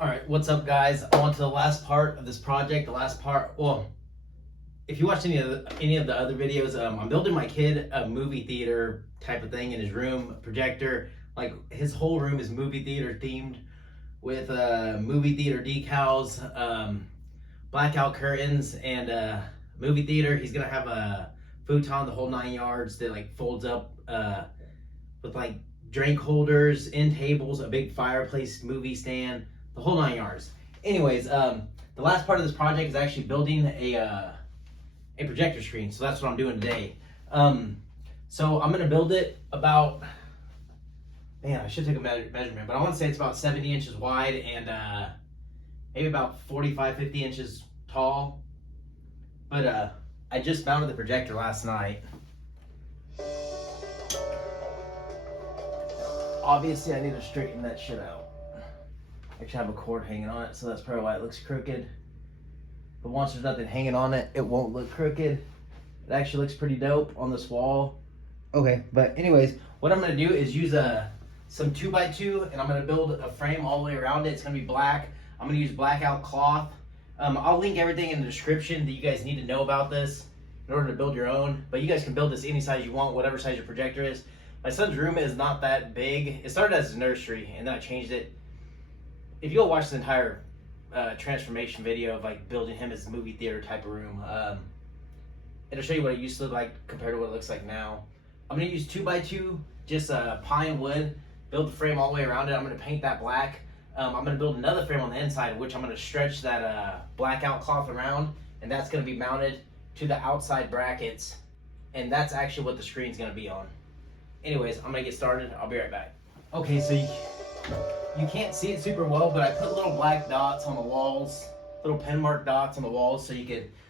All right, what's up, guys? On to the last part of this project. The last part, well, if you watched any of the other videos, I'm building my kid a movie theater type of thing in his room, a projector. Like his whole room is movie theater themed with movie theater decals, blackout curtains, and movie theater. He's gonna have a futon, the whole 9 yards, that like folds up with like drink holders, end tables, a big fireplace, movie stand, the whole 9 yards. Anyways, the last part of this project is actually building a projector screen. So that's what I'm doing today. So I'm gonna build it about, man, I should take a measurement, but I want to say it's about 70 inches wide and maybe about 45-50 inches tall. But I just mounted the projector last night. Obviously, I need to straighten that shit out. I actually have a cord hanging on it, so that's probably why it looks crooked. But once there's nothing hanging on it, it won't look crooked. It actually looks pretty dope on this wall. Okay, but anyways, what I'm gonna do is use some 2x2, and I'm gonna build a frame all the way around it. It's gonna be black. I'm gonna use blackout cloth. I'll link everything in the description that you guys need to know about this in order to build your own. But you guys can build this any size you want, whatever size your projector is. My son's room is not that big. It started as a nursery, and then I changed it. If you go watch the entire transformation video of like building him as a movie theater type of room, it'll show you what it used to look like compared to what it looks like now. I'm gonna use 2x2, just pine wood, build the frame all the way around it. I'm gonna paint that black. I'm gonna build another frame on the inside, which I'm gonna stretch that blackout cloth around, and that's gonna be mounted to the outside brackets, and that's actually what the screen's gonna be on. Anyways, I'm gonna get started. I'll be right back. Okay, so you can't see it super well, but I put little black dots on the walls, little pen mark dots on the walls,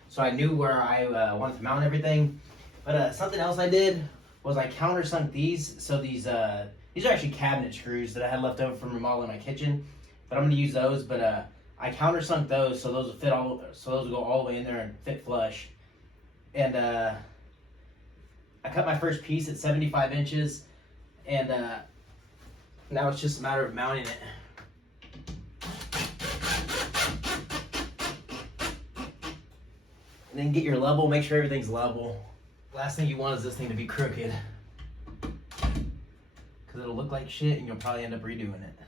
so I knew where I wanted to mount everything. But something else I did was I countersunk these. So these are actually cabinet screws that I had left over from remodeling my kitchen, but I'm gonna use those. But I countersunk those, so those will fit so those will go all the way in there and fit flush. And I cut my first piece at 75 inches, and now it's just a matter of mounting it. And then get your level, make sure everything's level. Last thing you want is this thing to be crooked, because it'll look like shit and you'll probably end up redoing it.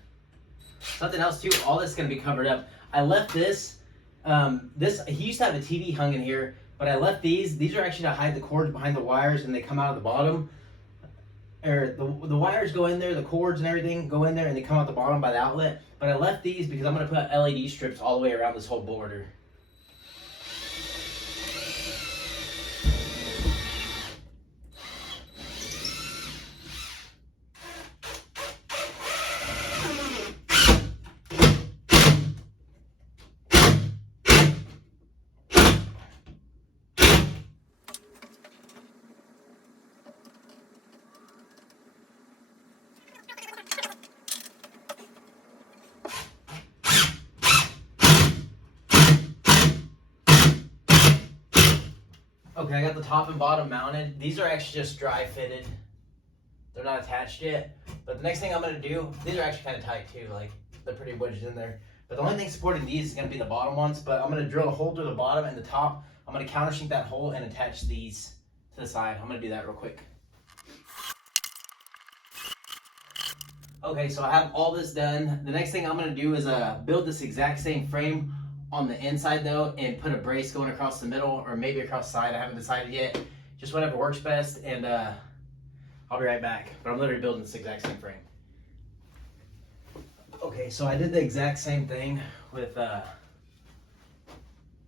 Something else too, all this is gonna be covered up. I left this, he used to have a TV hung in here, but I left these are actually to hide the cords behind the wires, and they come out of the bottom. Or the wires go in there, the cords and everything go in there, and they come out the bottom by the outlet. But I left these because I'm gonna put LED strips all the way around this whole border. Okay, I got the top and bottom mounted. These are actually just dry fitted. They're not attached yet. But the next thing I'm gonna do, these are actually kind of tight too, like they're pretty wedged in there. But the only thing supporting these is gonna be the bottom ones, but I'm gonna drill a hole through the bottom and the top. I'm gonna countersink that hole and attach these to the side. I'm gonna do that real quick. Okay, so I have all this done. The next thing I'm gonna do is build this exact same frame on the inside though, and put a brace going across the middle, or maybe across the side. I haven't decided yet. Just whatever works best, and I'll be right back. But I'm literally building this exact same frame. Okay, so I did the exact same thing with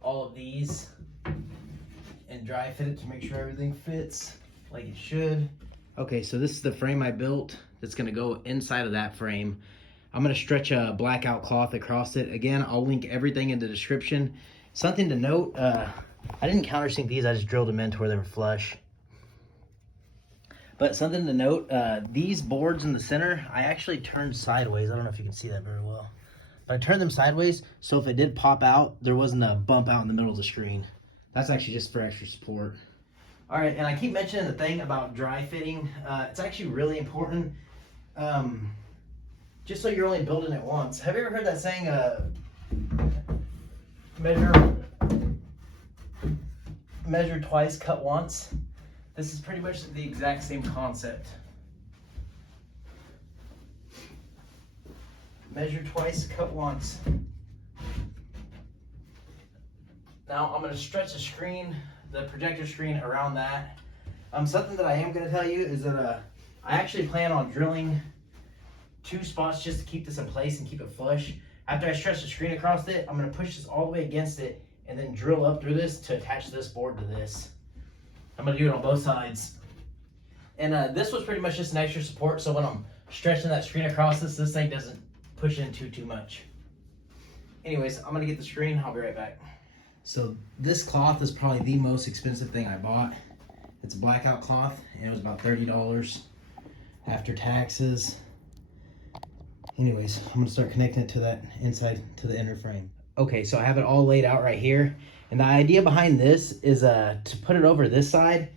all of these, and dry fit it to make sure everything fits like it should. Okay, so this is the frame I built that's gonna go inside of that frame. I'm gonna stretch a blackout cloth across it. Again, I'll link everything in the description. Something to note, I didn't countersink these, I just drilled them in to where they were flush. But something to note, these boards in the center, I actually turned sideways. I don't know if you can see that very well. But I turned them sideways, so if it did pop out, there wasn't a bump out in the middle of the screen. That's actually just for extra support. All right, and I keep mentioning the thing about dry fitting. It's actually really important. If you want to use this, you can use this. But the next thing I'm going to do is build this exact same frame on the inside though, and put a brace going across the middle, or maybe across the side. I haven't decided yet. Just whatever works best, and I'll be right back. But I'm literally building this exact same frame. Okay, so I have all this done. The next thing I'm gonna do is build this exact same thing with all of these just so you're only building it once. Have you ever heard that saying, measure twice, cut once? This is pretty much the exact same concept. Measure twice, cut once. Now I'm going to stretch the screen, the projector screen around that. Something that I am going to tell you is that I actually plan on drilling 2 spots just to keep this in place and keep it flush. After I stretch the screen across it, I'm going to push this all the way against it and then drill up through this to attach this board to this. I'm going to do it on both sides. And this was pretty much just an extra support, so when I'm stretching that screen across this thing doesn't push into too much. Anyways, I'm going to get the screen. I'll be right back. So this cloth is probably the most expensive thing I bought. It's a blackout cloth, and it was about $30 after taxes. Anyways, I'm gonna start connecting it to that inside, to the inner frame. Okay, so I have it all laid out right here. And the idea behind this is to put it over this side.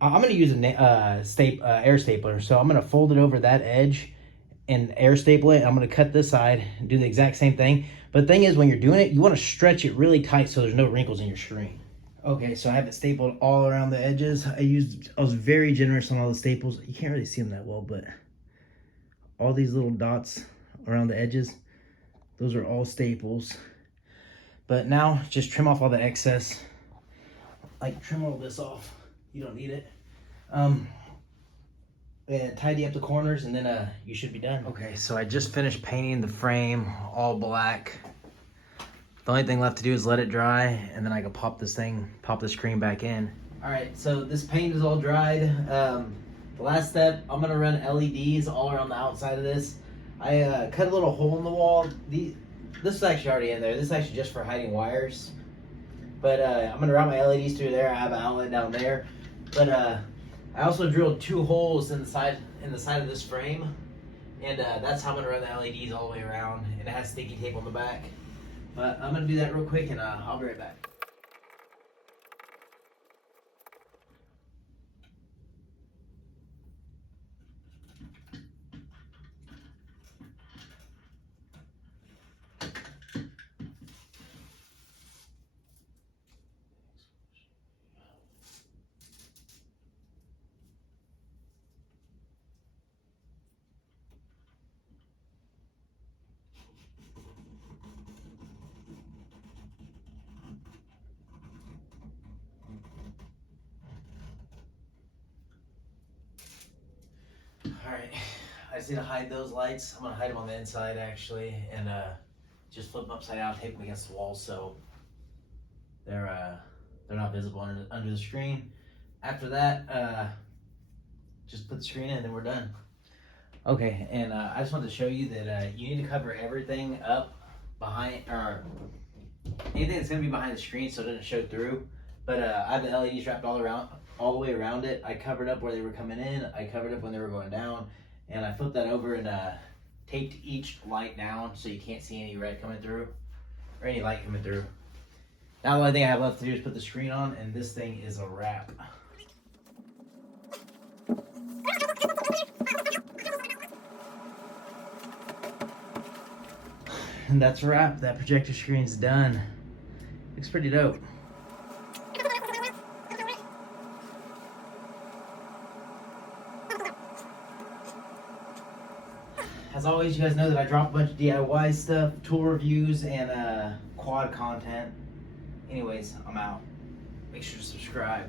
I'm gonna use an air stapler. So I'm gonna fold it over that edge and air staple it. I'm gonna cut this side and do the exact same thing. But the thing is, when you're doing it, you wanna stretch it really tight so there's no wrinkles in your screen. Okay, so I have it stapled all around the edges. I was very generous on all the staples. You can't really see them that well, but all these little dots around the edges, those are all staples. But now just trim off all the excess. Like trim all this off. You don't need it. And tidy up the corners, and then you should be done. Okay, so I just finished painting the frame all black. The only thing left to do is let it dry, and then I can pop the screen back in. All right, so this paint is all dried. The last step, I'm gonna run LEDs all around the outside of this. I cut a little hole in the wall. This is actually already in there. This is actually just for hiding wires. But I'm gonna route my LEDs through there. I have an outlet down there. But I also drilled 2 holes in the side of this frame, and that's how I'm gonna run the LEDs all the way around. And it has sticky tape on the back. But I'm gonna do that real quick, and I'll be right back. Alright, I just need to hide those lights. I'm gonna hide them on the inside actually, and just flip them upside down, tape them against the wall so they're not visible under the screen. After that, just put the screen in and we're done. Okay, and I just wanted to show you that you need to cover everything up behind, or anything that's gonna be behind the screen so it doesn't show through. But I have the LEDs wrapped all the way around it. I covered up where they were coming in. I covered up when they were going down, and I flipped that over and taped each light down so you can't see any red coming through or any light coming through. Now the only thing I have left to do is put the screen on, and this thing is a wrap. And that's a wrap. That projector screen's done. Looks pretty dope. As always, you guys know that I drop a bunch of DIY stuff, tool reviews, and quad content. Anyways, I'm out. Make sure to subscribe.